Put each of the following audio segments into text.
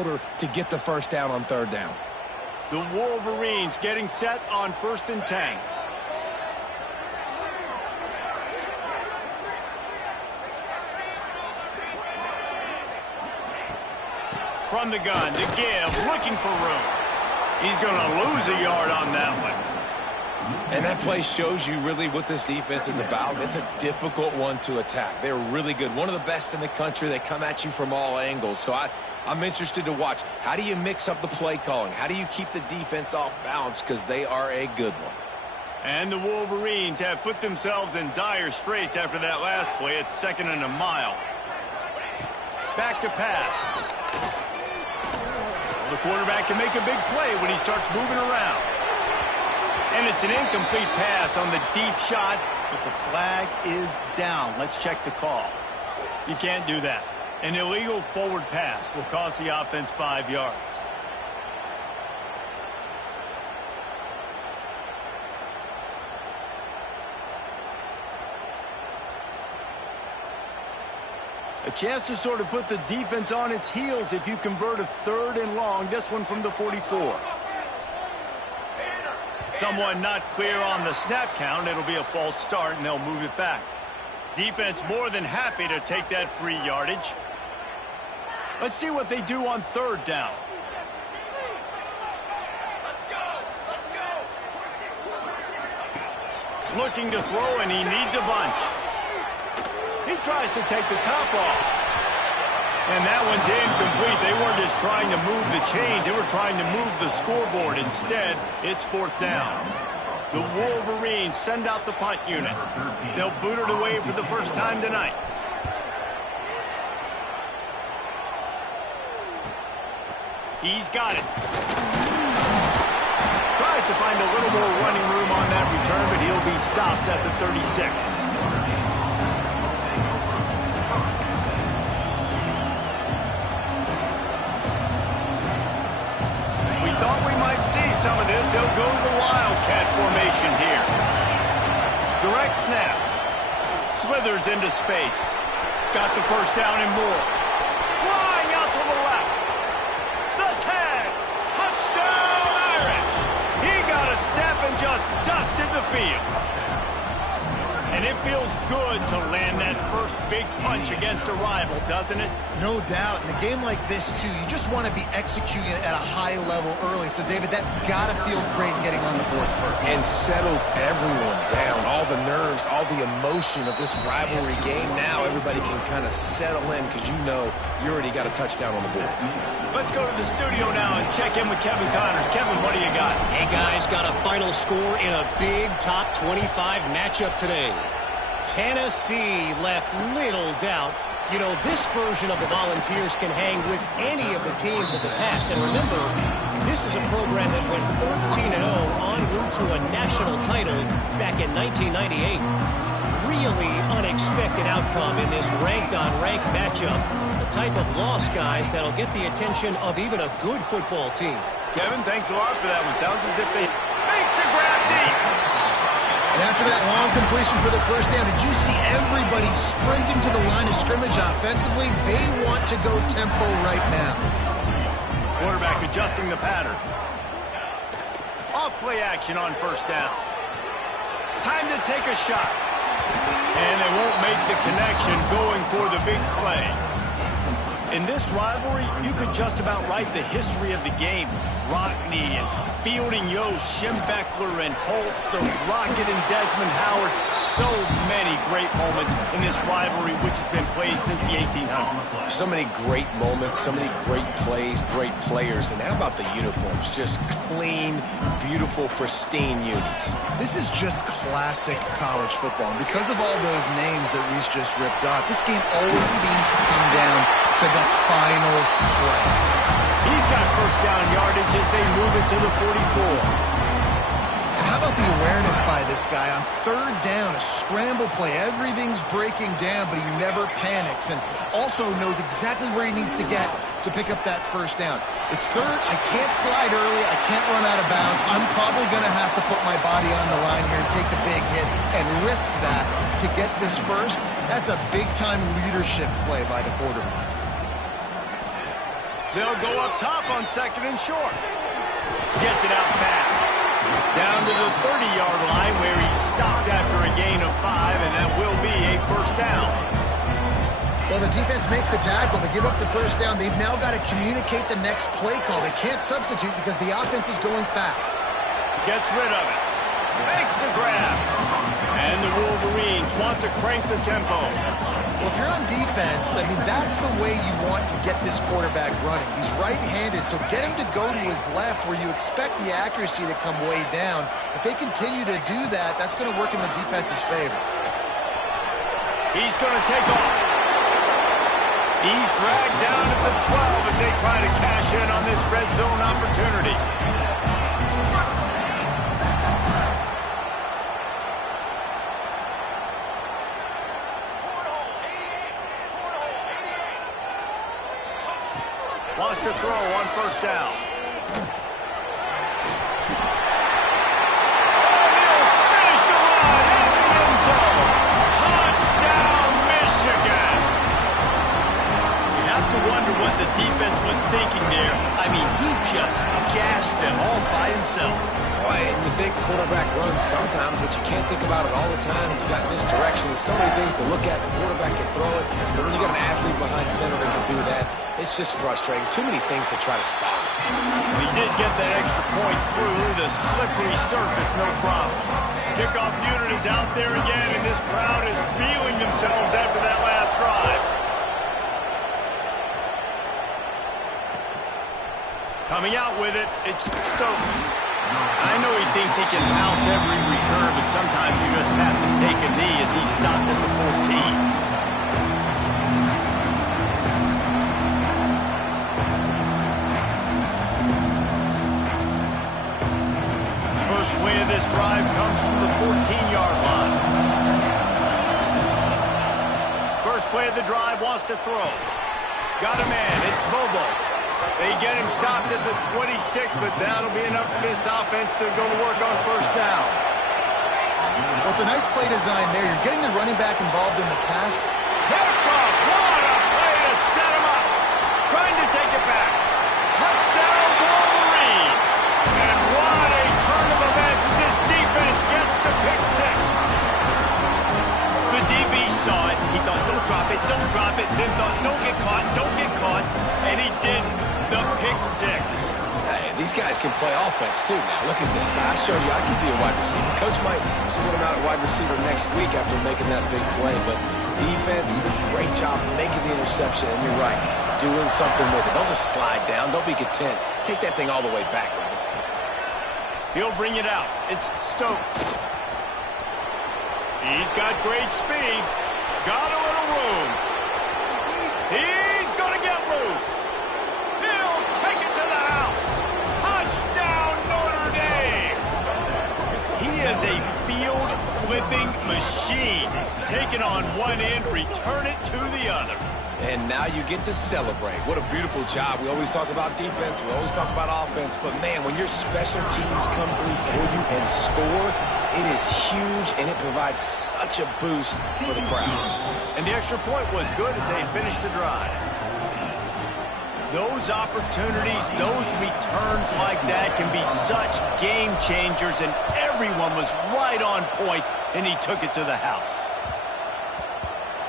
shoulder to get the first down on third down. The Wolverines getting set on 1st and 10. From the gun to give, looking for room. He's going to lose a yard on that one. And that play shows you really what this defense is about. It's a difficult one to attack. They're really good. One of the best in the country. They come at you from all angles. So I'm interested to watch. How do you mix up the play calling? How do you keep the defense off balance? Because they are a good one. And the Wolverines have put themselves in dire straits after that last play. It's 2nd and a mile. Back to pass. The quarterback can make a big play when he starts moving around. And it's an incomplete pass on the deep shot, but the flag is down. Let's check the call. You can't do that. An illegal forward pass will cost the offense 5 yards. A chance to sort of put the defense on its heels if you convert a 3rd and long. This one from the 44. Someone not clear on the snap count. It'll be a false start, and they'll move it back. Defense more than happy to take that free yardage. Let's see what they do on 3rd down. Looking to throw, and he needs a bunch. He tries to take the top off. And that one's incomplete. They weren't just trying to move the chains. They were trying to move the scoreboard. Instead, it's 4th down. The Wolverines send out the punt unit. They'll boot it away for the first time tonight. He's got it. Tries to find a little more running room on that return, but he'll be stopped at the 36. Thought we might see some of this. They'll go to the Wildcat formation here. Direct snap. Slithers into space. Got the first down and more. Flying out to the left. The tag. Touchdown, Irish. He got a step and just dusted the field. And it feels good to land that first big punch against a rival, doesn't it? No doubt. In a game like this, too, you just want to be executing at a high level early. So, David, that's got to feel great getting on the board first. And settles everyone down. All the nerves, all the emotion of this rivalry game. Now everybody can kind of settle in because you know you already got a touchdown on the board. Let's go to the studio now and check in with Kevin Connors. Kevin, what do you got? Hey, guys, got a final score in a big top 25 matchup today. Tennessee left little doubt. You know, this version of the Volunteers can hang with any of the teams of the past. And remember, this is a program that went 13-0 en route to a national title back in 1998. Really unexpected outcome in this ranked-on-ranked matchup. The type of loss, guys, that'll get the attention of even a good football team. Kevin, thanks a lot for that one. Sounds as if they makes the grab deep. And after that long completion for the first down, did you see everybody sprinting to the line of scrimmage offensively? They want to go tempo right now. Quarterback adjusting the pattern. Off play action on 1st down. Time to take a shot. And they won't make the connection going for the big play. In this rivalry, you could just about write the history of the game. Rockne and Fielding Yost, Schembechler and Holtz, the Rocket and Desmond Howard. So many great moments in this rivalry, which has been played since the 1800s. So many great moments, so many great plays, great players. And how about the uniforms? Just clean, beautiful, pristine unis. This is just classic college football. And because of all those names that Reese just ripped off, this game always seems to come down to the final play. He's got first down yardage as they move it to the 44. And how about the awareness by this guy on 3rd down, a scramble play. Everything's breaking down, but he never panics and also knows exactly where he needs to get to pick up that first down. It's 3rd. I can't slide early. I can't run out of bounds. I'm probably going to have to put my body on the line here and take a big hit and risk that to get this first. That's a big-time leadership play by the quarterback. They'll go up top on 2nd and short. Gets it out fast. Down to the 30-yard line where he stopped after a gain of 5, and that will be a first down. Well, the defense makes the tackle. They give up the first down. They've now got to communicate the next play call. They can't substitute because the offense is going fast. Gets rid of it. Makes the grab. And the Wolverines want to crank the tempo. Well, if you're on defense, I mean, that's the way you want to get this quarterback running. He's right-handed, so get him to go to his left where you expect the accuracy to come way down. If they continue to do that, that's going to work in the defense's favor. He's going to take off. He's dragged down at the 12 as they try to cash in on this red zone opportunity. Wants to throw on first down. Finish the run at the end zone. Touchdown, Michigan. You have to wonder what the defense was thinking there. I mean, he just gashed them all by himself. Boy, and you think quarterback runs sometimes, but you can't think about it all the time. You got misdirection. There's so many things to look at. The quarterback can throw it, but when you got an athlete behind center that can do that, it's just frustrating. Too many things to try to stop. He did get that extra point through the slippery surface, no problem. Kickoff unit is out there again, and this crowd is feeling themselves after that last drive. Coming out with it, it's Stokes. I know he thinks he can house every return, but sometimes you just have to take a knee as he stopped at the 14. First play of this drive comes from the 14-yard line. First play of the drive wants to throw. Got a man, it's Bobo. They get him stopped at the 26, but that'll be enough for this offense to go to work on first down. Well, it's a nice play design there. You're getting the running back involved in the pass. Pickoff, what a play to set him up. Trying to take it back. Touchdown, Wolverines. And what a turn of events as this defense gets the pick 6. The DB saw it. He thought, don't drop it, don't drop it. Then thought, don't get caught, don't get caught. And he didn't. The pick 6. Hey, these guys can play offense, too, now. Look at this. I showed you I could be a wide receiver. Coach might split him out at wide receiver next week after making that big play. But defense, great job making the interception. And you're right, doing something with it. Don't just slide down. Don't be content. Take that thing all the way back, brother. He'll bring it out. It's Stokes. He's got great speed. Got a little room. He's going to get loose. He'll take it to the house. Touchdown, Notre Dame. He is a field-flipping machine. Take it on one end, return it to the other. And now you get to celebrate. What a beautiful job. We always talk about defense. We always talk about offense. But, man, when your special teams come through for you and score, it is huge, and it provides such a boost for the crowd. And the extra point was good as they finished the drive. Those opportunities, those returns like that can be such game changers, and everyone was right on point, and he took it to the house.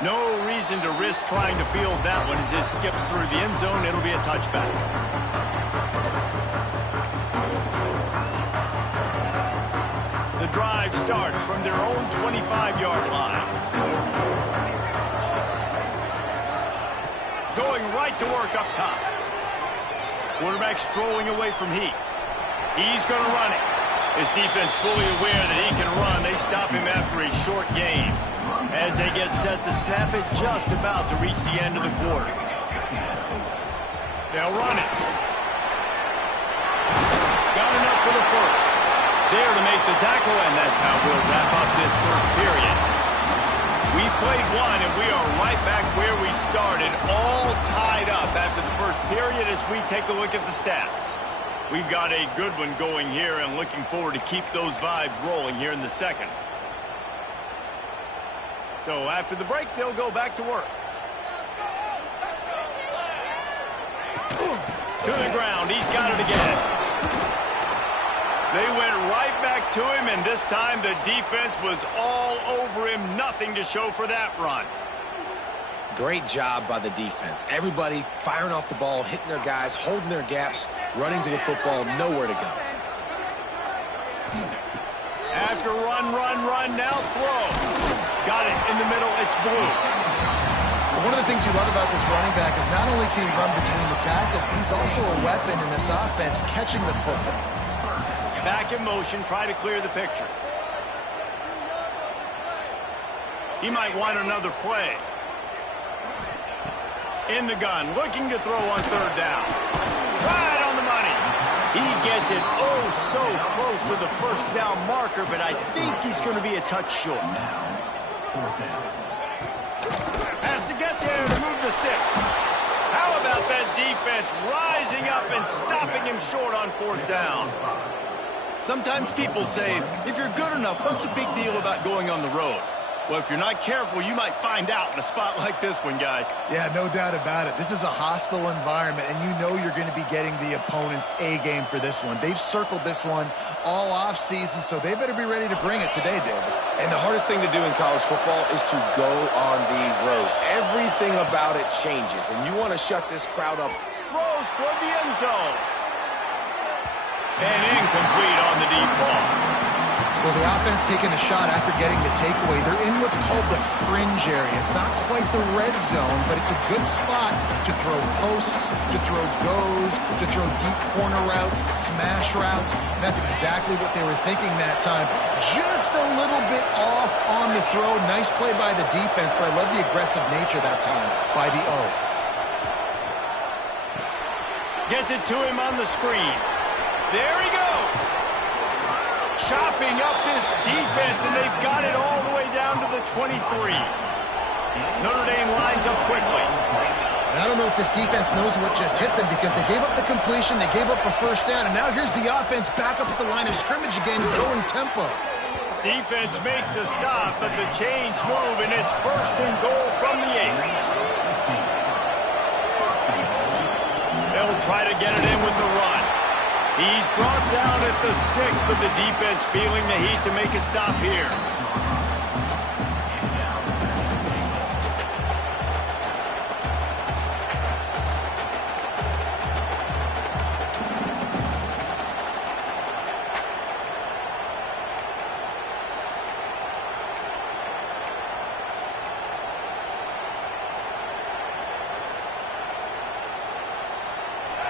No reason to risk trying to field that one as it skips through the end zone. It'll be a touchback. The drive starts from their own 25-yard line. Going right to work up top. Quarterback strolling away from Heat. He's going to run it. His defense fully aware that he can run. They stop him after a short gain. As they get set to snap it, just about to reach the end of the quarter. They'll run it. Got enough for the first. There to make the tackle, and that's how we'll wrap up this first period. We played one, and we are right back where we started, all tied up after the first period as we take a look at the stats. We've got a good one going here, and looking forward to keep those vibes rolling here in the second. So after the break, they'll go back to work. To the ground. He's got it again. They went right back to him, and this time the defense was all over him. Nothing to show for that run. Great job by the defense. Everybody firing off the ball, hitting their guys, holding their gaps, running to the football, nowhere to go. After run, now throw. Got it in the middle. It's blue. One of the things you love about this running back is not only can he run between the tackles, but he's also a weapon in this offense, catching the football. Back in motion, try to clear the picture. He might want another play. In the gun, looking to throw on third down. Right on the money. He gets it oh so close to the first down marker, but I think he's going to be a touch short. Has to get there to move the sticks. How about that defense rising up and stopping him short on fourth down? Sometimes people say, if you're good enough, what's the big deal about going on the road? Well, if you're not careful, you might find out in a spot like this one, guys. Yeah, no doubt about it. This is a hostile environment, and you know you're going to be getting the opponent's A-game for this one. They've circled this one all offseason, so they better be ready to bring it today, David. And the hardest thing to do in college football is to go on the road. Everything about it changes, and you want to shut this crowd up. Throws toward the end zone. And incomplete on the deep ball. Well, the offense taking a shot after getting the takeaway. They're in what's called the fringe area. It's not quite the red zone, but it's a good spot to throw posts, to throw goes, to throw deep corner routes, smash routes. And that's exactly what they were thinking that time. Just a little bit off on the throw. Nice play by the defense, but I love the aggressive nature that time by the O. Gets it to him on the screen. There he goes. Chopping up this defense, and they've got it all the way down to the 23. Notre Dame lines up quickly. And I don't know if this defense knows what just hit them because they gave up the completion, they gave up a first down, and now here's the offense back up at the line of scrimmage again, going tempo. Defense makes a stop, but the chains move, and it's first and goal from the 8. They'll try to get it in with the run. He's brought down at the 6, but the defense feeling the heat to make a stop here.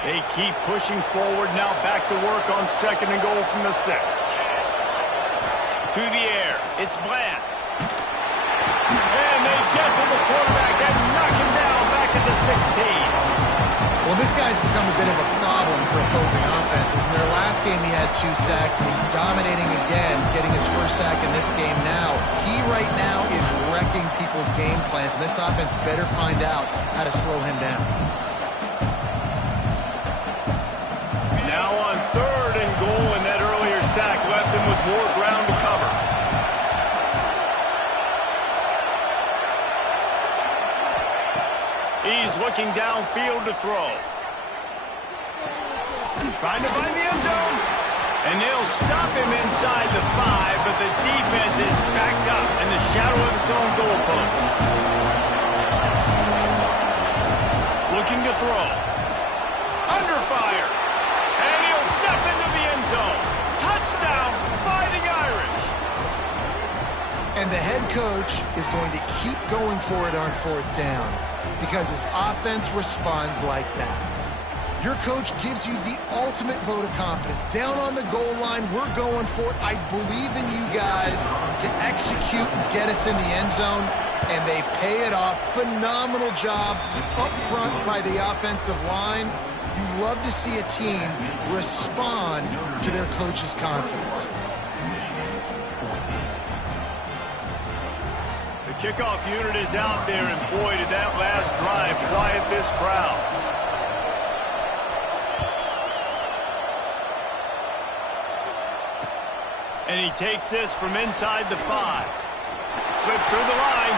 They keep pushing forward, now back to work on second and goal from the 6. To the air, it's Bland. And they get to the quarterback and knock him down back at the 16. Well, this guy's become a bit of a problem for opposing offenses. In their last game, he had 2 sacks, and he's dominating again, getting his first sack in this game now. He right now is wrecking people's game plans, and this offense better find out how to slow him down. Now on third and goal, and that earlier sack left him with more ground to cover. He's looking downfield to throw. Trying to find the end zone. And they'll stop him inside the 5, but the defense is backed up in the shadow of its own goalpost. Looking to throw. Under fire. And he'll step into the end zone. Touchdown, Fighting Irish. And the head coach is going to keep going for it on fourth down because his offense responds like that. Your coach gives you the ultimate vote of confidence. Down on the goal line, we're going for it. I believe in you guys to execute and get us in the end zone, and they pay it off. Phenomenal job up front by the offensive line. You love to see a team respond to their coach's confidence. The kickoff unit is out there, and boy, did that last drive quiet this crowd. And he takes this from inside the 5. Slips through the line.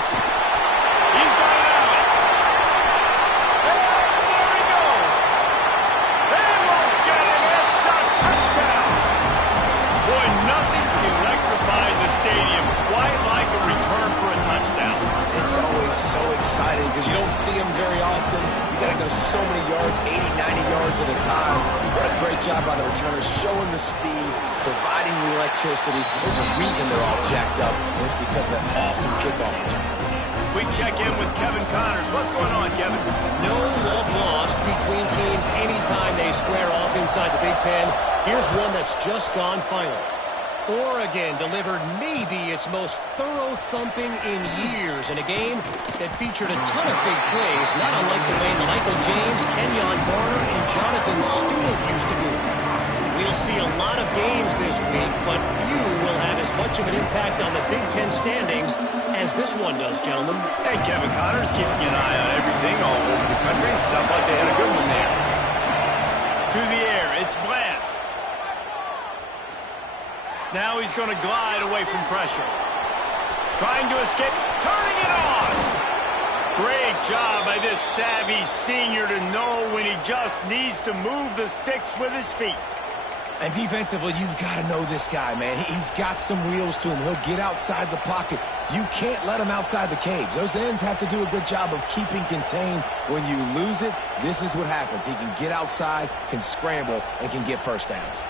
He's got it out. And there he goes. exciting because you don't see them very often. You got to go so many yards, 80, 90 yards at a time. What a great job by the returners, showing the speed, providing the electricity. There's a reason they're all jacked up, and it's because of that awesome kickoff return. We check in with Kevin Connors. What's going on, Kevin? No love lost between teams anytime they square off inside the Big Ten. Here's one that's just gone final. Oregon delivered maybe its most thorough thumping in years in a game that featured a ton of big plays, not unlike the way Michael James, Kenyon Barner, and Jonathan Stewart used to do it. We'll see a lot of games this week, but few will have as much of an impact on the Big Ten standings as this one does, gentlemen. Hey, Kevin Connors keeping an eye on everything all over the country. Sounds like they had a good one there. To the air, it's Bland. Now he's going to glide away from pressure. Trying to escape, turning it on. Great job by this savvy senior to know when he just needs to move the sticks with his feet. And defensively, you've got to know this guy, man. He's got some wheels to him. He'll get outside the pocket. You can't let him outside the cage. Those ends have to do a good job of keeping contained. When you lose it, this is what happens. He can get outside, can scramble, and can get first downs.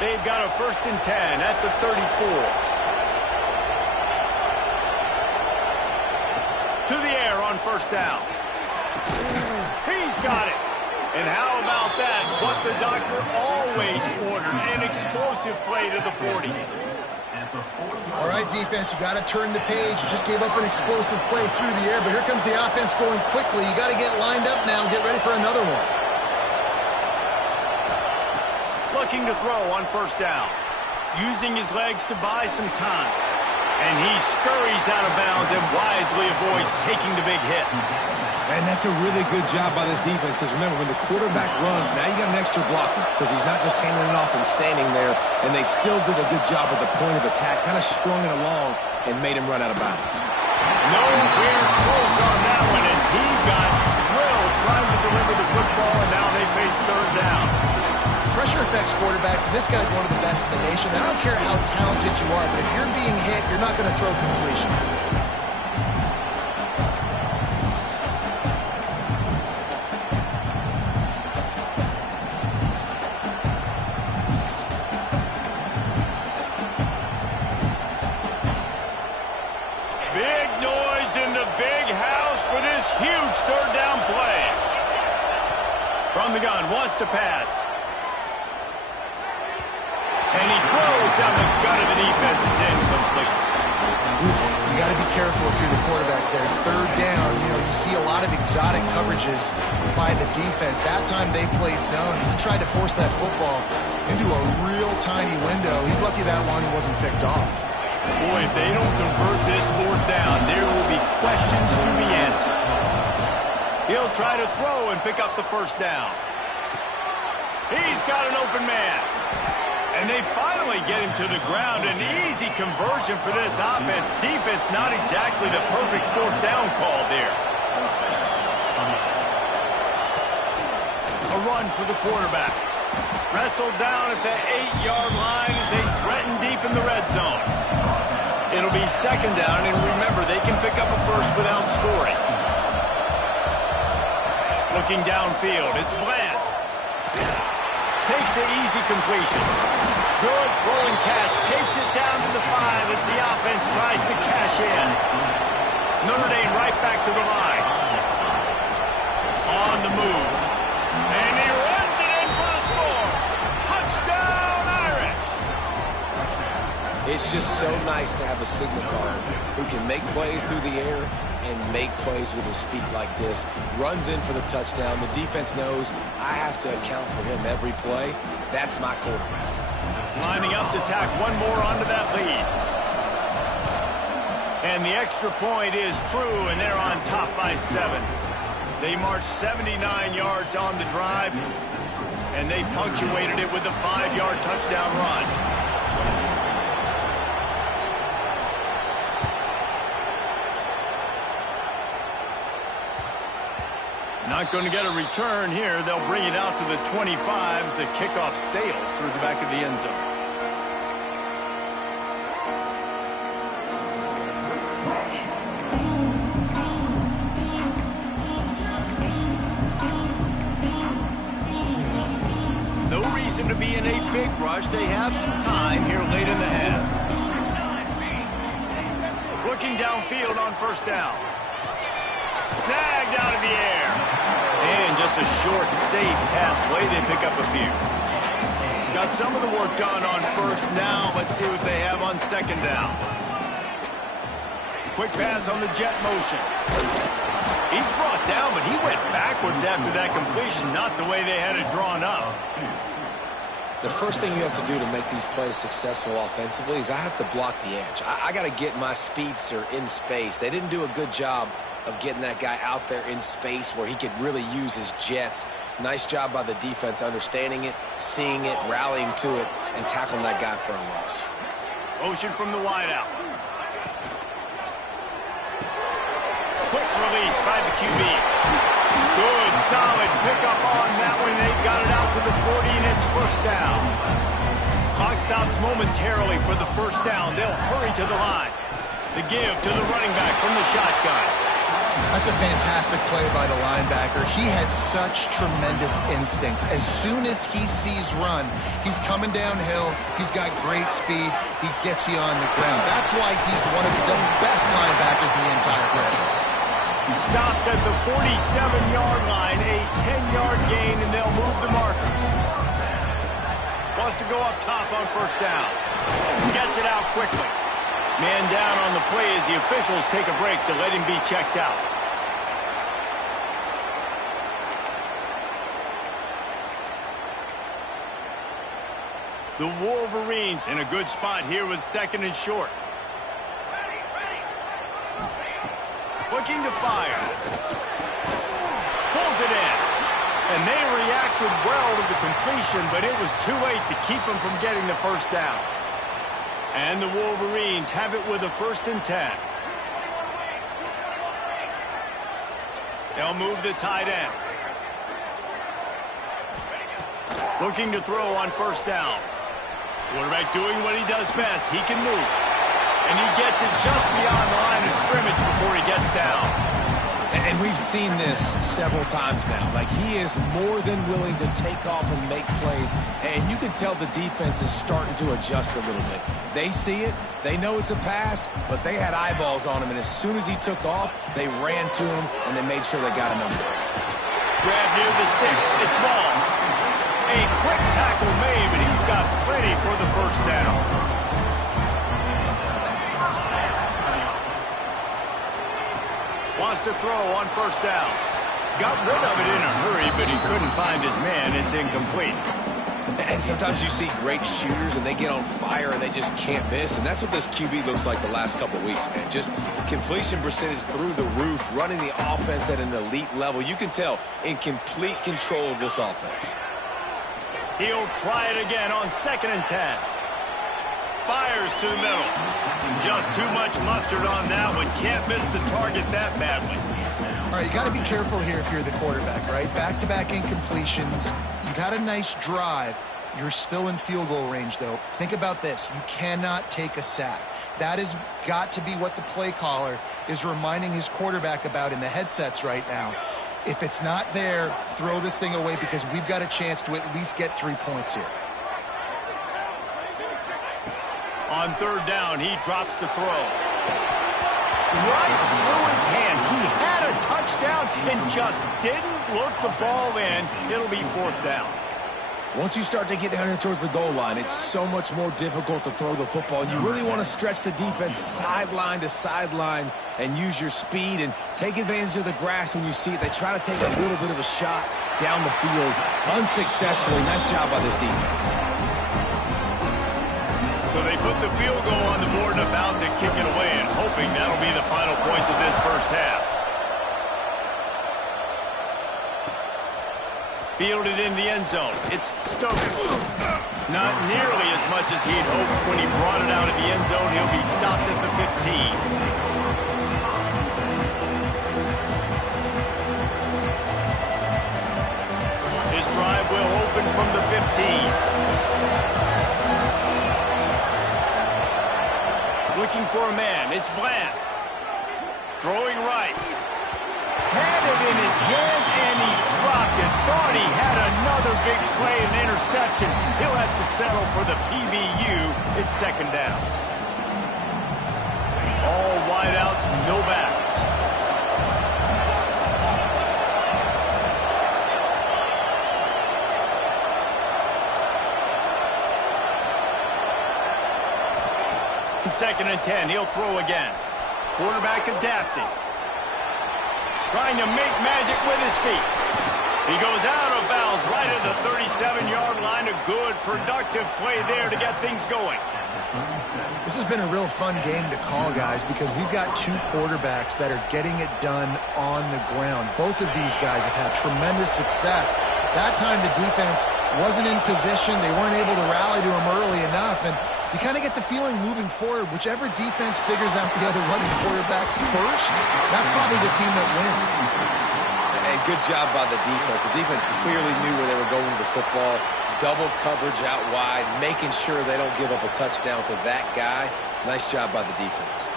They've got a 1st and 10 at the 34. To the air on 1st down. He's got it. And how about that? What the doctor always ordered, an explosive play to the 40. All right, defense, you got to turn the page. You just gave up an explosive play through the air, but here comes the offense going quickly. You got to get lined up now and get ready for another one. Looking to throw on 1st down. Using his legs to buy some time. And he scurries out of bounds and wisely avoids taking the big hit. And that's a really good job by this defense because remember, when the quarterback runs, now you got an extra blocker because he's not just handing it off and standing there, and they still did a good job at the point of attack, kind of strung it along and made him run out of bounds. Nowhere close on that one as he got drilled trying to deliver the football, and now they face 3rd down. Pressure affects quarterbacks, and this guy's one of the best in the nation. I don't care how talented you are, but if you're being hit, you're not going to throw completions. Big noise in the big house for this huge 3rd down play. From the gun, wants to pass. And he throws down the gut of the defense. It's incomplete. You got to be careful if you're the quarterback there. 3rd down, you see a lot of exotic coverages by the defense. That time they played zone. He tried to force that football into a real tiny window. He's lucky that one wasn't picked off. Boy, if they don't convert this 4th down, there will be questions to be answered. He'll try to throw and pick up the 1st down. He's got an open man. And they finally get him to the ground. An easy conversion for this offense. Defense not exactly the perfect 4th down call there. A run for the quarterback. Wrestled down at the 8-yard line as they threaten deep in the red zone. It'll be 2nd down, and remember, they can pick up a 1st without scoring. Looking downfield, it's Bland. Takes the easy completion. Good throwing catch. Takes it down to the 5 as the offense tries to cash in. Notre Dame right back to the line. On the move. And he runs it in for the score. Touchdown, Irish. It's just so nice to have a signal guard who can make plays through the air and make plays with his feet like this. Runs in for the touchdown. The defense knows I have to account for him every play. That's my quarterback. Lining up to tack one more onto that lead. And the extra point is true, and they're on top by 7. They marched 79 yards on the drive, and they punctuated it with a 5-yard touchdown run. Not going to get a return here. They'll bring it out to the 25 as the kickoff sails through the back of the end zone. reason to be in a big rush. They have some time here late in the half. Looking downfield on first down. Snagged out of the air. And just a short, safe pass play. They pick up a few. Got some of the work done on first down. Let's see what they have on second down. Quick pass on the jet motion. He's brought down, but he went backwards after that completion, not the way they had it drawn up. The first thing you have to do to make these plays successful offensively is I have to block the edge. I got to get my speedster in space. They didn't do a good job of getting that guy out there in space where he could really use his jets. Nice job by the defense understanding it, seeing it, rallying to it, and tackling that guy for a loss. Motion from the wideout. Quick release by the QB. Good, solid pickup on that one. They got it out to the 40, and it's first down. Clock stops momentarily for the first down. They'll hurry to the line. The give to the running back from the shotgun. That's a fantastic play by the linebacker. He has such tremendous instincts. As soon as he sees run, he's coming downhill. He's got great speed. He gets you on the ground. That's why he's one of the best linebackers in the entire country. Stopped at the 47-yard line, a 10-yard gain, and they'll move the markers. Wants to go up top on first down. Gets it out quickly. Man down on the play as the officials take a break to let him be checked out. The Wolverines in a good spot here with second and short. Looking to fire. Pulls it in. And they reacted well to the completion, but it was too late to keep them from getting the first down. And the Wolverines have it with a 1st and 10. They'll move the tight end. Looking to throw on first down. Quarterback doing what he does best. He can move. And he gets it just beyond the line of scrimmage before he gets down. And we've seen this several times now. Like, he is more than willing to take off and make plays. And you can tell the defense is starting to adjust a little bit. They see it. They know it's a pass, but they had eyeballs on him. And as soon as he took off, they ran to him, and they made sure they got him under. Grab near the sticks. It's Moss. A quick tackle made, but he's got plenty for the first down. Wants to throw on first down. Got rid of it in a hurry, but he couldn't find his man. It's incomplete. And sometimes you see great shooters, and they get on fire, and they just can't miss. And that's what this QB looks like the last couple weeks, man. Just completion percentage through the roof, running the offense at an elite level. You can tell in complete control of this offense. He'll try it again on 2nd and 10. Fires to the middle. Just too much mustard on that one. Can't miss the target that badly. All right, you got to be careful here if you're the quarterback, right? Back-to-back incompletions. You've had a nice drive. You're still in field goal range, though. Think about this. You cannot take a sack. That has got to be what the play caller is reminding his quarterback about in the headsets right now. If it's not there, throw this thing away because we've got a chance to at least get 3 points here. On 3rd down, he drops to throw. Right through his hands. He had a touchdown and just didn't look the ball in. It'll be 4th down. Once you start to get down here towards the goal line, it's so much more difficult to throw the football. You really want to stretch the defense sideline to sideline and use your speed and take advantage of the grass when you see it. They try to take a little bit of a shot down the field unsuccessfully. Nice job by this defense. So they put the field goal on the board and about to kick it away and hoping that'll be the final points of this first half. Fielded in the end zone. It's Stokes. Not nearly as much as he'd hoped when he brought it out of the end zone. He'll be stopped at the 15. His drive will open from the 15. Looking for a man. It's Bland. Throwing right. Had it in his hands, and he dropped it. Thought he had another big play, an interception. reception. He'll have to settle for the PBU. It's second down. All wideouts, no backs. Second and 10, he'll throw again. Quarterback adapting. Trying to make magic with his feet. He goes out of bounds right at the 37-yard line. A good, productive play there to get things going. This has been a real fun game to call, guys, because we've got two quarterbacks that are getting it done on the ground. Both of these guys have had tremendous success. That time the defense wasn't in position. They weren't able to rally to him early enough, and you kind of get the feeling moving forward, whichever defense figures out the other running quarterback first, that's probably the team that wins. And good job by the defense. The defense clearly knew where they were going with the football. Double coverage out wide, making sure they don't give up a touchdown to that guy. Nice job by the defense.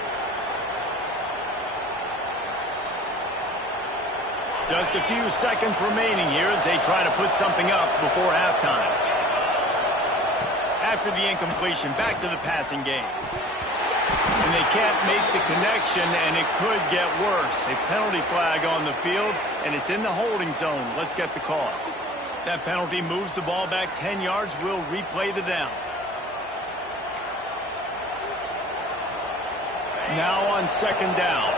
Just a few seconds remaining here as they try to put something up before halftime. After the incompletion, back to the passing game. And they can't make the connection, and it could get worse. A penalty flag on the field, and it's in the holding zone. Let's get the call. That penalty moves the ball back 10 yards. We'll replay the down. Now on second down.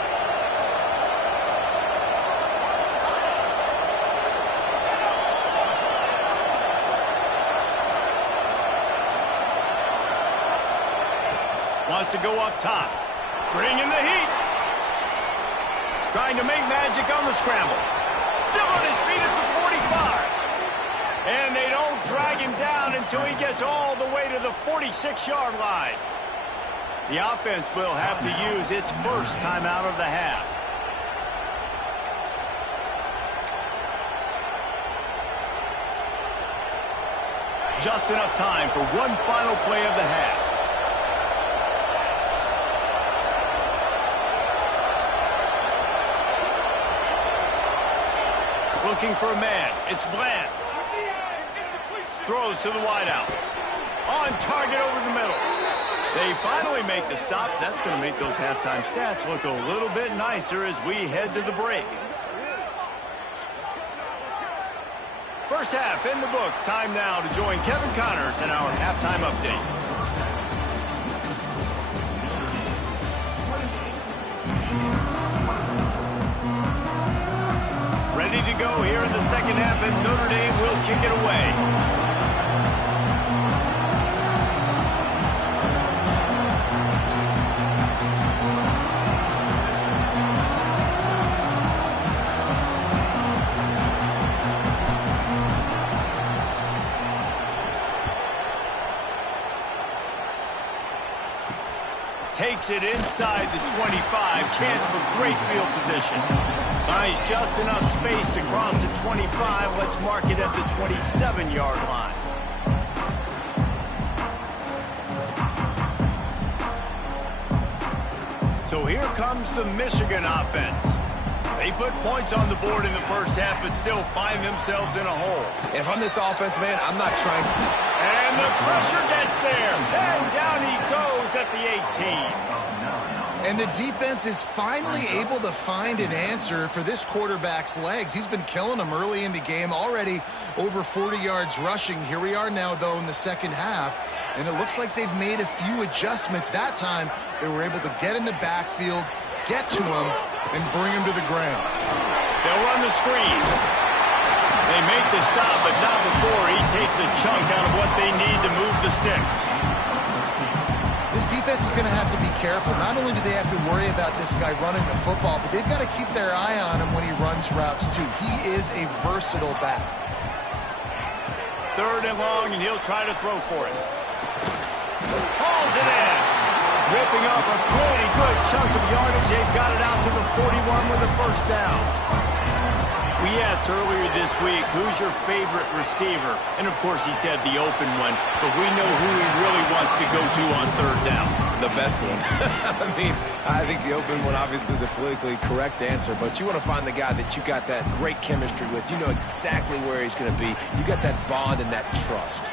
Wants to go up top. Bringing the heat. Trying to make magic on the scramble. Still on his feet at the 45. And they don't drag him down until he gets all the way to the 46-yard line. The offense will have to use its first timeout of the half. Just enough time for one final play of the half. Looking for a man. It's Bland. Throws to the wideout. On target over the middle. They finally make the stop. That's going to make those halftime stats look a little bit nicer as we head to the break. First half in the books. Time now to join Kevin Connors in our halftime update. Ready to go here in the second half, and Notre Dame will kick it away. Takes it inside the 25. Chance for great field position. Buys just enough space to cross the 25. Let's mark it at the 27-yard line. So here comes the Michigan offense. They put points on the board in the first half, but still find themselves in a hole. If I'm this offense, man, I'm not trying to... And the pressure gets there. And down he goes at the 18. And the defense is finally able to find an answer for this quarterback's legs. He's been killing them early in the game, already over 40 yards rushing. Here we are now, though, in the second half. And it looks like they've made a few adjustments. That time, they were able to get in the backfield, get to him, and bring him to the ground. They'll run the screen. They make the stop, but not before he takes a chunk out of what they need to move the sticks. This defense is going to have to be careful. Not only do they have to worry about this guy running the football, but they've got to keep their eye on him when he runs routes, too. He is a versatile back. Third and long, and he'll try to throw for it. Hauls it in. Ripping off a pretty good chunk of yardage. They've got it out to the 41 with the first down. We asked earlier this week, who's your favorite receiver? And, of course, he said the open one. But we know who he really wants to go to on third down. The best one. I mean, I think the open one, obviously the politically correct answer. But you want to find the guy that you got that great chemistry with. You know exactly where he's going to be. You got that bond and that trust.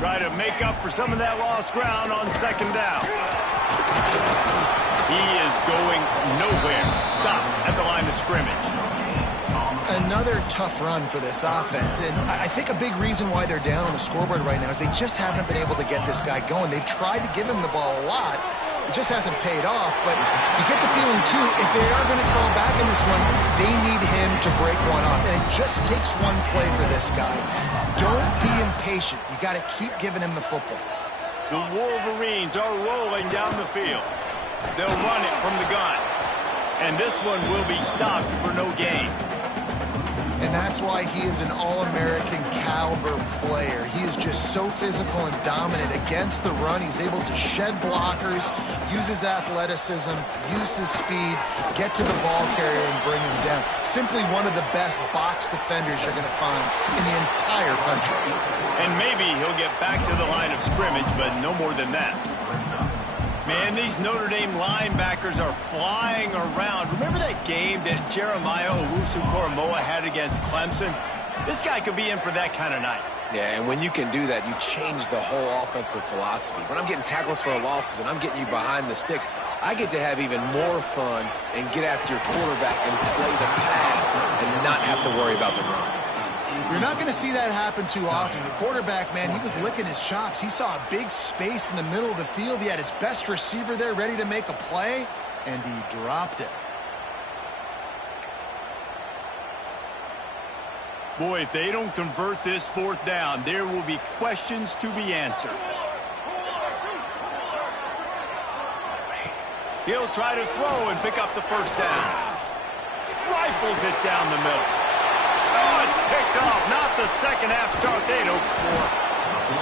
Try to make up for some of that lost ground on second down. He is going nowhere. Stop at the line of scrimmage. Another tough run for this offense, and I think a big reason why they're down on the scoreboard right now is they just haven't been able to get this guy going. They've tried to give him the ball a lot. It just hasn't paid off, but you get the feeling, too, if they are going to crawl back in this one, they need him to break one off, and it just takes one play for this guy. Don't be impatient. You got to keep giving him the football. The Wolverines are rolling down the field. They'll run it from the gun, and this one will be stopped for no gain. And that's why he is an all-American caliber player. He is just so physical and dominant against the run. He's able to shed blockers, use his athleticism, use his speed, get to the ball carrier and bring him down. Simply one of the best box defenders you're going to find in the entire country. And maybe he'll get back to the line of scrimmage, but no more than that. Man, these Notre Dame linebackers are flying around. Remember that game that Jeremiah Owusu-Koramoah had against Clemson? This guy could be in for that kind of night. Yeah, and when you can do that, you change the whole offensive philosophy. When I'm getting tackles for losses and I'm getting you behind the sticks, I get to have even more fun and get after your quarterback and play the pass and not have to worry about the run. You're not going to see that happen too often. The quarterback, man, he was licking his chops. He saw a big space in the middle of the field. He had his best receiver there ready to make a play, and he dropped it. Boy, if they don't convert this fourth down, there will be questions to be answered. He'll try to throw and pick up the first down. Rifles it down the middle. Oh, it's picked off. Not the second half start they'd hoped for.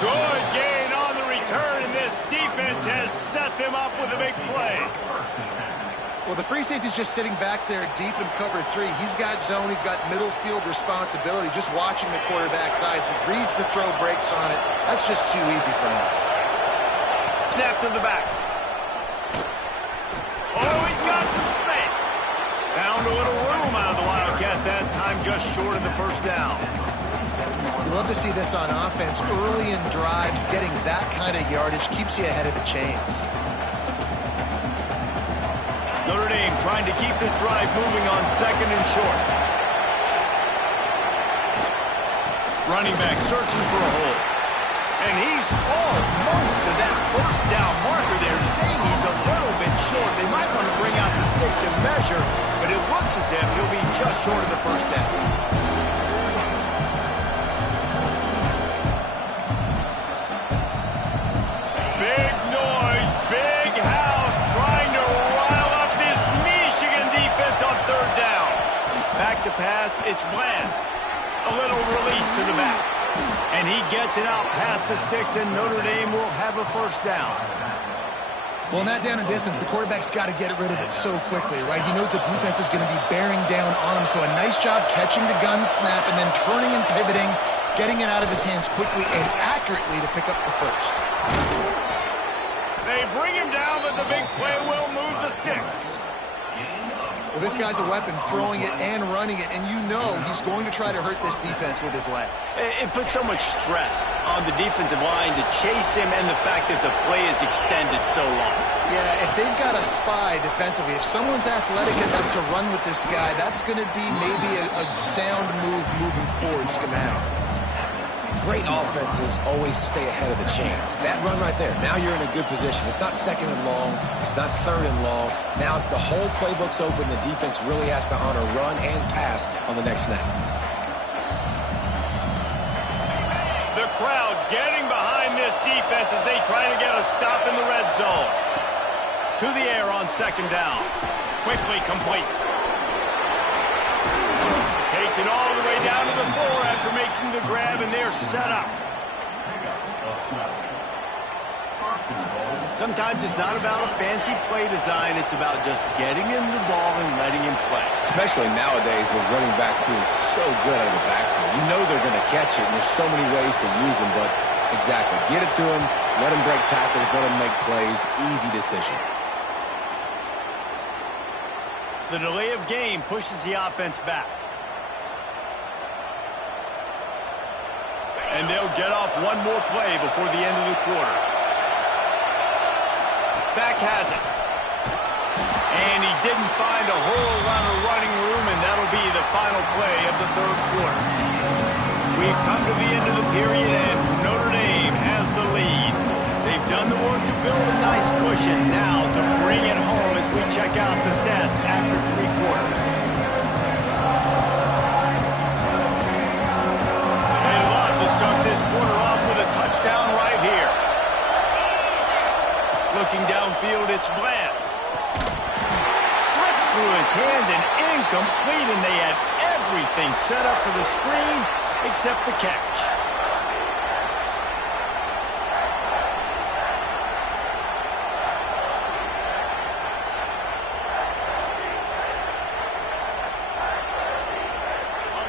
Good gain on the return, and this defense has set them up with a big play. Well, the free safety's just sitting back there deep in cover three. He's got zone. He's got middle field responsibility. Just watching the quarterback's eyes. He reads the throw, breaks on it. That's just too easy for him. Snap to the back. Oh, he's got some space. Found a little room out of the Wildcat that time, just short of the first down. You love to see this on offense. Early in drives, getting that kind of yardage keeps you ahead of the chains. Notre Dame trying to keep this drive moving on second and short. Running back searching for a hole. And he's almost to that first down marker there, saying he's a little bit short. They might want to bring out the sticks and measure, but it looks as if he'll be just short of the first down. Big noise, big house, trying to rile up this Michigan defense on third down. Back to pass, it's Bland. A little release to the back. And he gets it out past the sticks, and Notre Dame will have a first down. Well, in that down and distance, the quarterback's got to get rid of it so quickly, right? He knows the defense is going to be bearing down on him, so a nice job catching the gun snap and then turning and pivoting, getting it out of his hands quickly and accurately to pick up the first. They bring him down, but the big play will move the sticks. Well, this guy's a weapon, throwing it and running it, and you know he's going to try to hurt this defense with his legs. It puts so much stress on the defensive line to chase him and the fact that the play is extended so long. Yeah, if they've got a spy defensively, if someone's athletic enough to run with this guy, that's going to be maybe a sound move moving forward schematically. Great offenses always stay ahead of the chains. That run right there, now you're in a good position. It's not second and long. It's not third and long. Now it's the whole playbook's open. The defense really has to honor run and pass on the next snap. The crowd getting behind this defense as they try to get a stop in the red zone. To the air on second down. Quickly complete. Takes it all the way down to the 4 after making the grab, and they're set up. Sometimes it's not about a fancy play design. It's about just getting him the ball and letting him play. Especially nowadays with running backs being so good out of the backfield. You know they're going to catch it, and there's so many ways to use them. But exactly, get it to him, let him break tackles, let him make plays. Easy decision. The delay of game pushes the offense back. And they'll get off one more play before the end of the quarter. Back has it. And he didn't find a whole lot of running room, and that'll be the final play of the third quarter. We've come to the end of the period, and Notre Dame has the lead. They've done the work to build a nice cushion. Now to bring it home as we check out the stats after 3 quarters. They love to start this quarter off with a touchdown right here. Looking downfield, it's Bland. Slips through his hands and incomplete, and they had everything set up for the screen except the catch.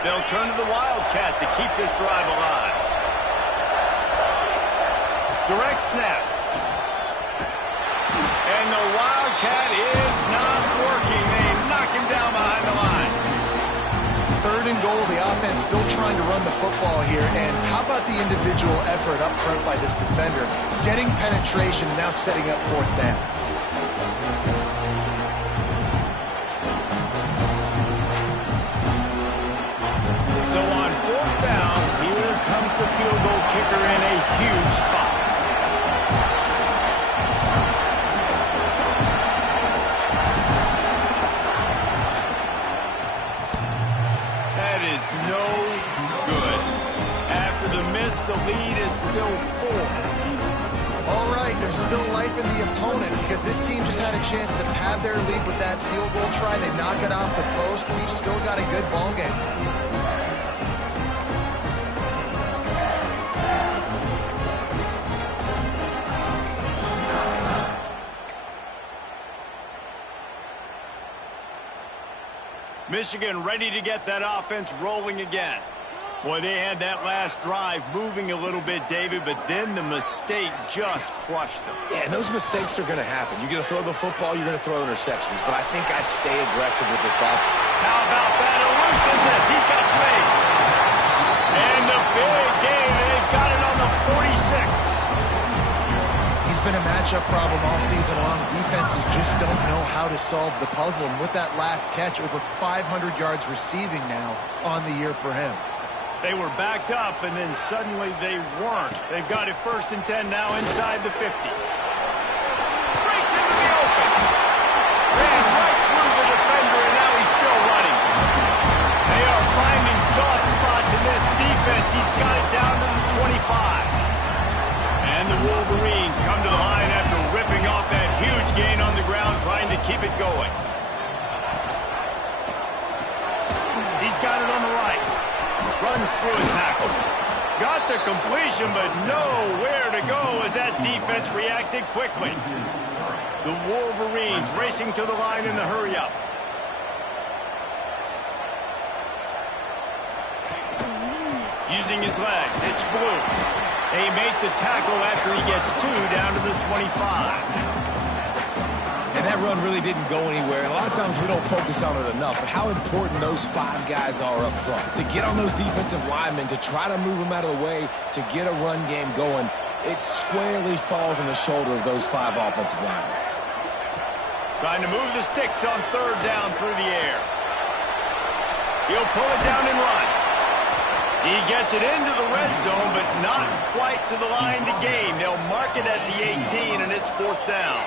They'll turn to the Wildcat to keep this drive alive. Direct snap. And the Wildcat is not working. They knock him down behind the line. 3rd and goal, the offense still trying to run the football here. And how about the individual effort up front by this defender? Getting penetration, now setting up 4th down. So on 4th down, here comes the field goal kicker in a huge spot. No good. After the miss, the lead is still 4. All right, there's still life in the opponent because this team just had a chance to pad their lead with that field goal try. They knock it off the post. We've still got a good ball game. Michigan ready to get that offense rolling again. Boy, they had that last drive moving a little bit, David, but then the mistake just crushed them. Yeah, and those mistakes are going to happen. You're going to throw the football, you're going to throw interceptions, but I think I stay aggressive with this offense. How about that elusiveness? He's got space. And the big game, they've got it on the 46. He's been a matchup problem all season long. Defenses just don't know how to solve the puzzle. And with that last catch, over 500 yards receiving now on the year for him. They were backed up, and then suddenly they weren't. They've got it 1st and 10 now inside the 50. Breaks into the open. Ran right through the defender, and now he's still running. They are finding soft spots in this defense. He's got it down to the 25. And the Wolverines come to the line after ripping off that huge gain on the ground, trying to keep it going. He's got it on the right. Runs through a tackle. Got the completion, but nowhere to go as that defense reacted quickly. The Wolverines racing to the line in a hurry-up. Using his legs, it's Blue. They make the tackle after he gets 2 down to the 25. And that run really didn't go anywhere. A lot of times we don't focus on it enough, but how important those 5 guys are up front. To get on those defensive linemen, to try to move them out of the way, to get a run game going, it squarely falls on the shoulder of those 5 offensive linemen. Trying to move the sticks on 3rd down through the air. He'll pull it down and run. He gets it into the red zone, but not quite to the line to gain. They'll mark it at the 18, and it's 4th down.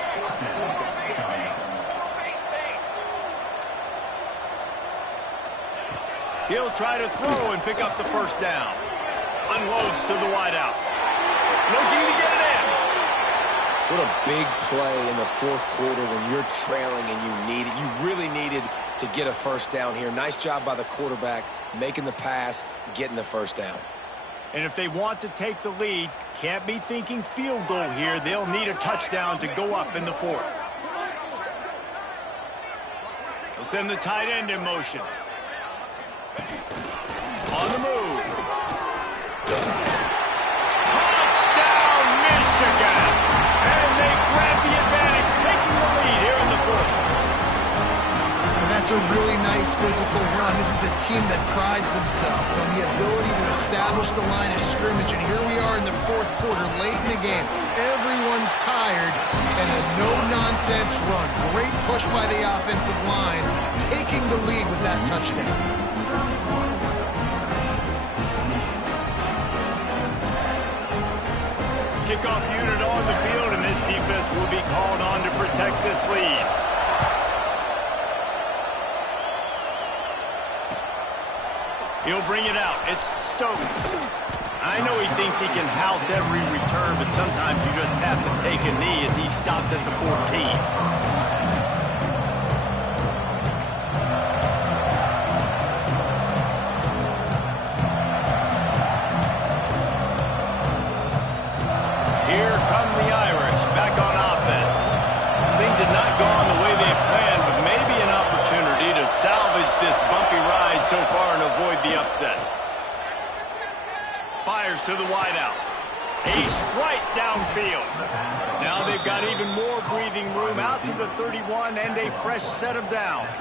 He'll try to throw and pick up the 1st down. Unloads to the wideout. Looking to get it in. What a big play in the 4th quarter when you're trailing and you really needed to get a 1st down here. Nice job by the quarterback, making the pass, getting the 1st down. And if they want to take the lead, can't be thinking field goal here. They'll need a touchdown to go up in the fourth. They'll send the tight end in motion. On the move. Touchdown, Michigan! And they grab the advantage, taking the lead here in the fourth. And that's a really nice physical run. This is a team that prides themselves on the ability to establish the line of scrimmage. And here we are in the fourth quarter, late in the game. Everyone's tired, and a no-nonsense run. Great push by the offensive line, taking the lead with that touchdown. Kickoff unit on the field, and this defense will be called on to protect this lead. He'll bring it out. It's Stokes. I know he thinks he can house every return, but sometimes you just have to take a knee as he stopped at the 14. This bumpy ride so far and avoid the upset. Fires to the wideout. A strike downfield. Now they've got even more breathing room out to the 31 and a fresh set of downs.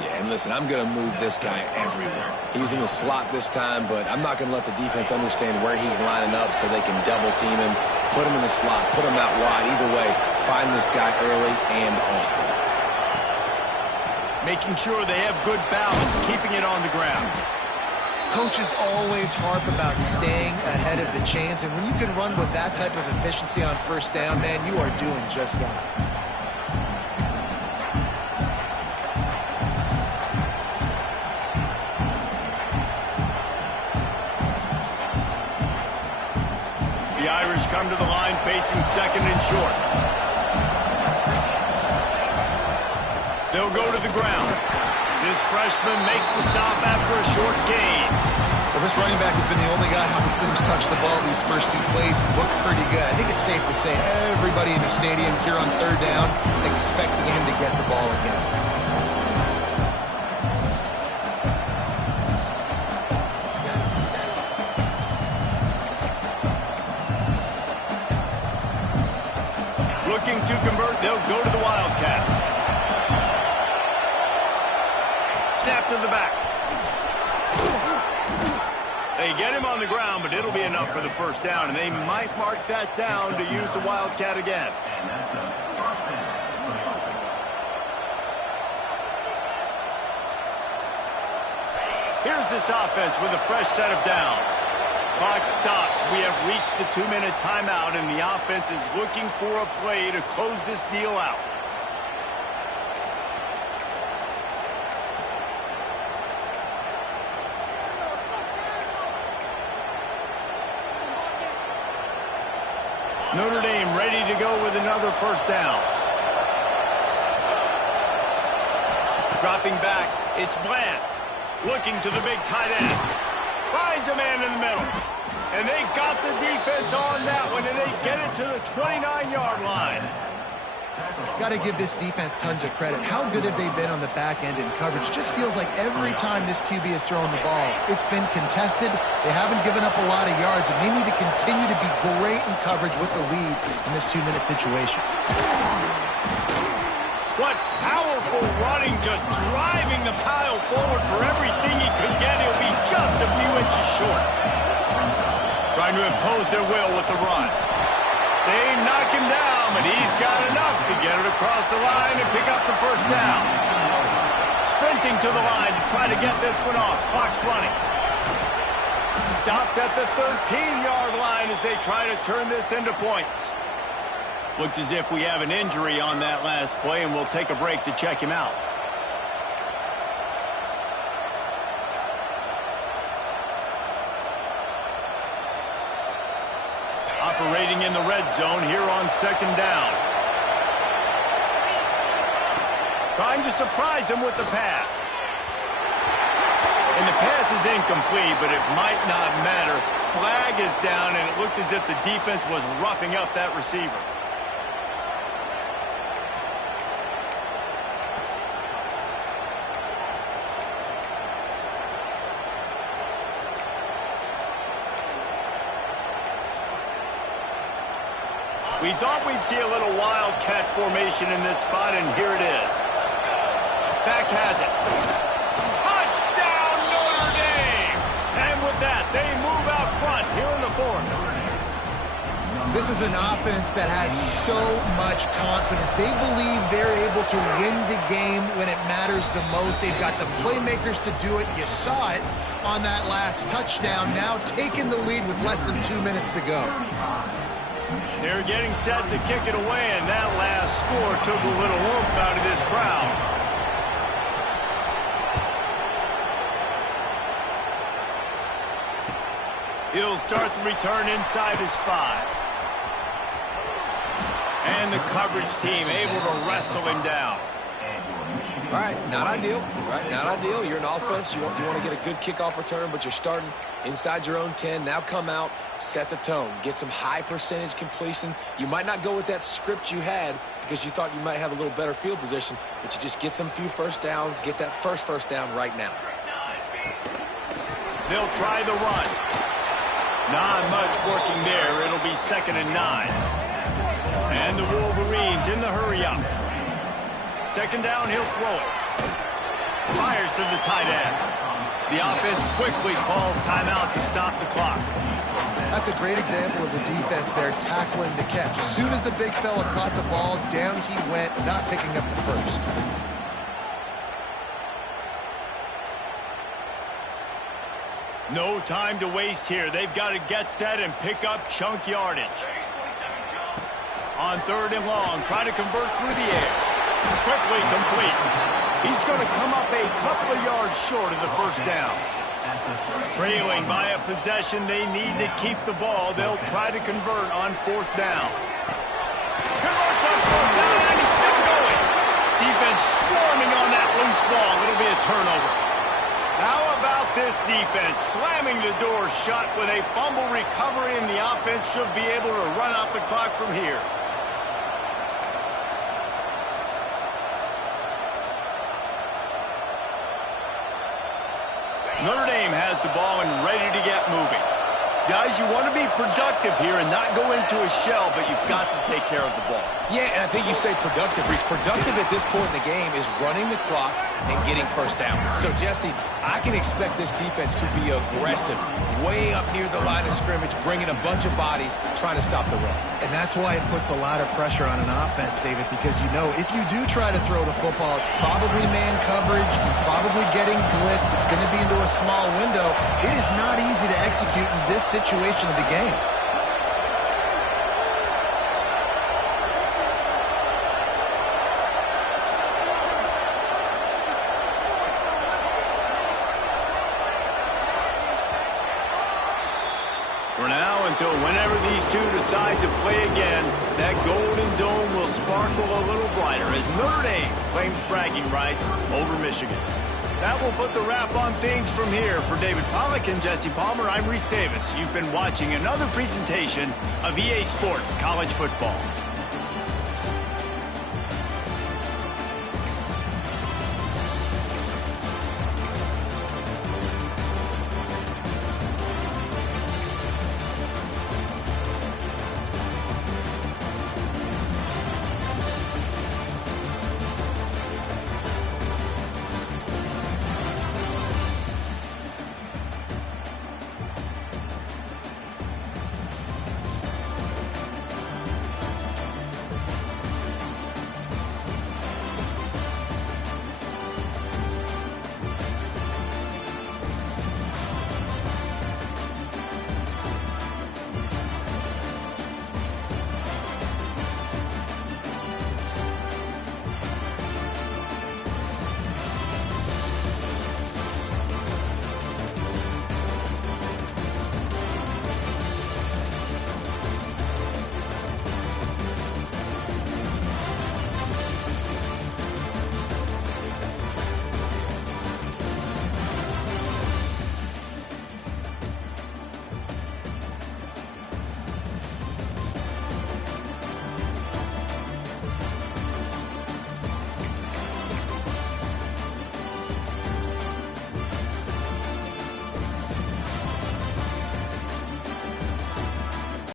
Yeah, and listen, I'm going to move this guy everywhere. He was in the slot this time, but I'm not going to let the defense understand where he's lining up so they can double team him, put him in the slot, put him out wide. Either way, find this guy early and often. Making sure they have good balance, keeping it on the ground. Coaches always harp about staying ahead of the chains, and when you can run with that type of efficiency on first down, man, you are doing just that. The Irish come to the line facing second and short. They'll go to the ground. This freshman makes the stop after a short gain. Well, this running back has been the only guy obviously who's touched the ball these first two plays. He's looked pretty good. I think it's safe to say everybody in the stadium here on third down expecting him to get the ball again. Looking to convert, they'll go to the Wildcat. Snap to the back. They get him on the ground, but it'll be enough for the first down, and they might mark that down to use the Wildcat again. Here's this offense with a fresh set of downs. Clock stops. We have reached the 2-minute timeout, and the offense is looking for a play to close this deal out. Notre Dame ready to go with another first down. Dropping back, it's Bland. Looking to the big tight end. Finds a man in the middle. And they got the defense on that one, and they get it to the 29-yard line. Got to give this defense tons of credit. How good have they been on the back end in coverage? Just feels like every time this QB is throwing the ball, it's been contested. They haven't given up a lot of yards, and they need to continue to be great in coverage with the lead in this 2-minute situation. What powerful running, just driving the pile forward for everything he could get. He'll be just a few inches short. Trying to impose their will with the run. They knock him down, but he's got enough to get it across the line and pick up the first down. Sprinting to the line to try to get this one off. Clock's running. Stopped at the 13-yard line as they try to turn this into points. Looks as if we have an injury on that last play, and we'll take a break to check him out. Operating in the red zone here on second down. Trying to surprise him with the pass. And the pass pass is incomplete, but it might not matter. Flag is down, and it looked as if the defense was roughing up that receiver. We thought we'd see a little wildcat formation in this spot, and here it is. Back has it. Touchdown, Notre Dame! And with that, they move out front here in the fourth. This is an offense that has so much confidence. They believe they're able to win the game when it matters the most. They've got the playmakers to do it. You saw it on that last touchdown. Now taking the lead with less than 2 minutes to go. They're getting set to kick it away, and that last score took a little oomph out of this crowd. He'll start the return inside his 5. And the coverage team able to wrestle him down. All right, not ideal, right? Not ideal. You're an offense. You want to get a good kickoff return, but you're starting inside your own 10. Now come out, set the tone, get some high percentage completion. You might not go with that script you had because you thought you might have a little better field position, but you just get some few first downs, get that first down right now. They'll try the run. Not much working there. It'll be 2nd and 9. And the Wolverines in the hurry up. 2nd down, he'll throw it. Fires to the tight end. The offense quickly calls timeout to stop the clock. That's a great example of the defense there tackling the catch. As soon as the big fella caught the ball, down he went, not picking up the first. No time to waste here. They've got to get set and pick up chunk yardage. On 3rd and long, try to convert through the air. Quickly complete. He's going to come up a couple of yards short of the first down. Trailing by a possession, they need to keep the ball. They'll try to convert on 4th down. Converts on 4th down, and he's still going. Defense swarming on that loose ball. It'll be a turnover. How about this defense slamming the door shut with a fumble recovery, and the offense should be able to run out the clock from here. Notre Dame has the ball and ready to get moving. Guys, you want to be productive here and not go into a shell, but you've got to take care of the ball. Yeah, and I think you say productive, Reese. Productive at this point in the game is running the clock and getting first down. So, Jesse, I can expect this defense to be aggressive, way up near the line of scrimmage, bringing a bunch of bodies, trying to stop the run. And that's why it puts a lot of pressure on an offense, David, because you know if you do try to throw the football, it's probably man coverage, you're probably getting blitzed, it's going to be into a small window. It is not easy to execute in this situation of the game. For now, until whenever these two decide to play again, that Golden Dome will sparkle a little brighter as Notre Dame claims bragging rights over Michigan. That will put the wrap on things from here. For David Pollack and Jesse Palmer, I'm Reese Davis. You've been watching another presentation of EA Sports College Football.